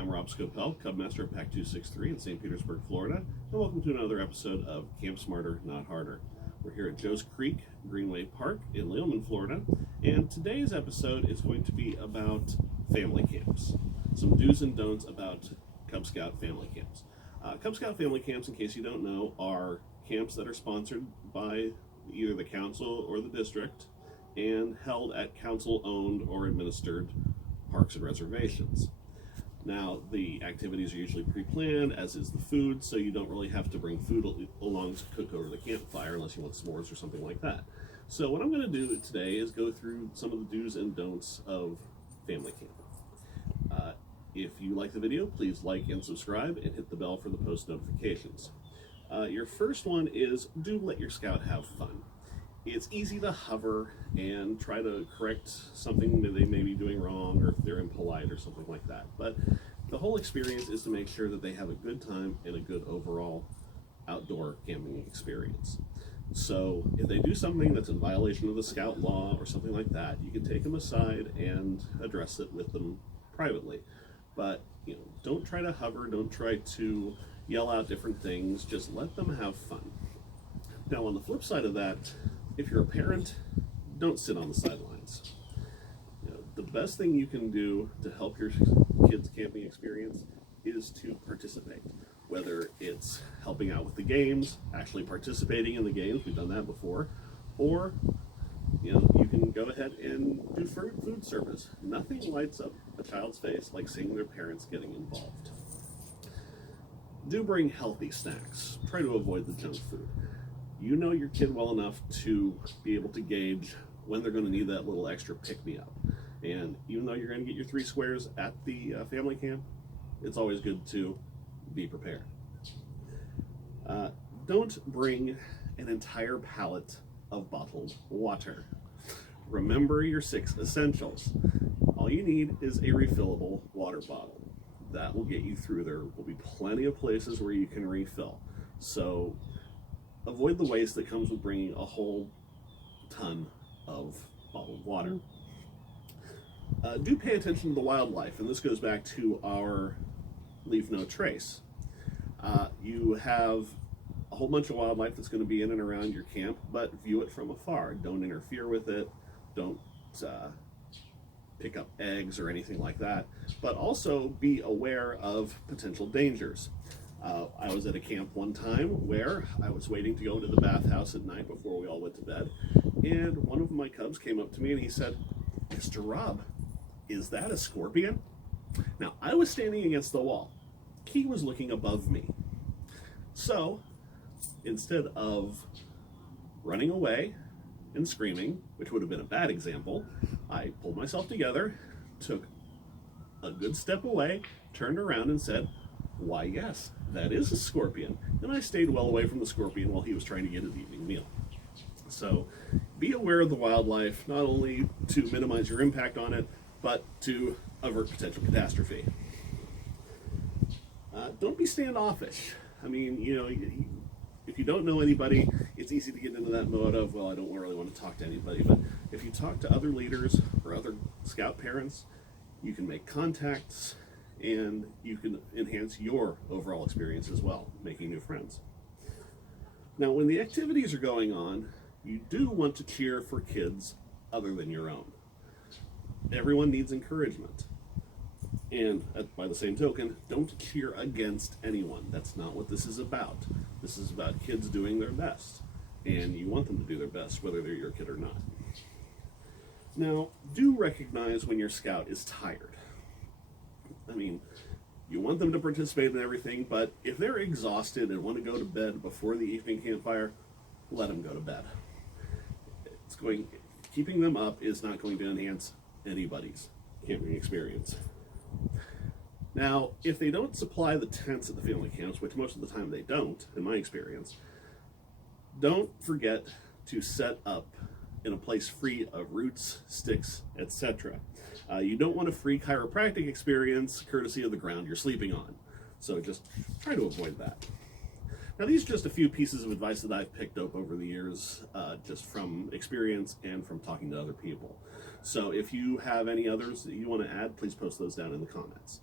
I'm Rob Scopel, Cub Master of Pack 263 in St. Petersburg, Florida, and welcome to another episode of Camp Smarter, Not Harder. We're here at Joe's Creek Greenway Park in Leoman, Florida, and today's episode is going to be about family camps. Some do's and don'ts about Cub Scout family camps. Cub Scout family camps, in case you don't know, are camps that are sponsored by either the council or the district and held at council-owned or administered parks and reservations. Now, the activities are usually pre-planned, as is the food, so you don't really have to bring food along to cook over the campfire unless you want s'mores or something like that. So what I'm going to do today is go through some of the do's and don'ts of family camp. If you like the video, please like and subscribe and hit the bell for the post notifications. Your first one is, do let your scout have fun. It's easy to hover and try to correct something that they may be doing wrong, or if they're impolite or something like that. But the whole experience is to make sure that they have a good time and a good overall outdoor camping experience. So if they do something that's in violation of the scout law or something like that, you can take them aside and address it with them privately. But don't try to hover, don't try to yell out different things, just let them have fun. Now on the flip side of that, if you're a parent, don't sit on the sidelines. The best thing you can do to help your kids' camping experience is to participate. Whether it's helping out with the games, actually participating in the games, we've done that before, or you can go ahead and do food service. Nothing lights up a child's face like seeing their parents getting involved. Do bring healthy snacks. Try to avoid the junk food. You know your kid well enough to be able to gauge when they're going to need that little extra pick-me-up. And even though you're going to get your 3 squares at the family camp, it's always good to be prepared. Don't bring an entire pallet of bottled water. Remember your 6 essentials. All you need is a refillable water bottle. That will get you through. There will be plenty of places where you can refill. So avoid the waste that comes with bringing a whole ton of bottled water. Do pay attention to the wildlife, and this goes back to our Leave No Trace. You have a whole bunch of wildlife that's going to be in and around your camp, but view it from afar. Don't interfere with it. Don't pick up eggs or anything like that, but also be aware of potential dangers. I was at a camp one time where I was waiting to go into the bathhouse at night before we all went to bed, and one of my cubs came up to me and he said, "Mr. Rob, is that a scorpion?" Now, I was standing against the wall. He was looking above me. So, instead of running away and screaming, which would have been a bad example, I pulled myself together, took a good step away, turned around and said, "Why, yes, that is a scorpion." And I stayed well away from the scorpion while he was trying to get his evening meal. So be aware of the wildlife, not only to minimize your impact on it, but to avert potential catastrophe. Don't be standoffish. I mean, if you don't know anybody, it's easy to get into that mode of, well, I don't really want to talk to anybody. But if you talk to other leaders or other scout parents, you can make contacts and you can enhance your overall experience as well, making new friends. Now, when the activities are going on, you do want to cheer for kids other than your own. Everyone needs encouragement. And by the same token, don't cheer against anyone. That's not what this is about. This is about kids doing their best. And you want them to do their best, whether they're your kid or not. Now, do recognize when your scout is tired. I mean, you want them to participate in everything, but if they're exhausted and want to go to bed before the evening campfire, let them go to bed. Keeping them up is not going to enhance anybody's camping experience. Now, if they don't supply the tents at the family camps, which most of the time they don't, in my experience, don't forget to set up in a place free of roots, sticks, etc. You don't want a free chiropractic experience courtesy of the ground you're sleeping on. So just try to avoid that. Now, these are just a few pieces of advice that I've picked up over the years, just from experience and from talking to other people. So if you have any others that you want to add, please post those down in the comments.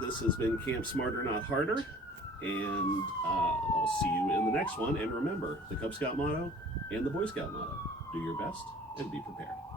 This has been Camp Smarter, Not Harder, and I'll see you in the next one. And remember, the Cub Scout motto and the Boy Scout motto: do your best and be prepared.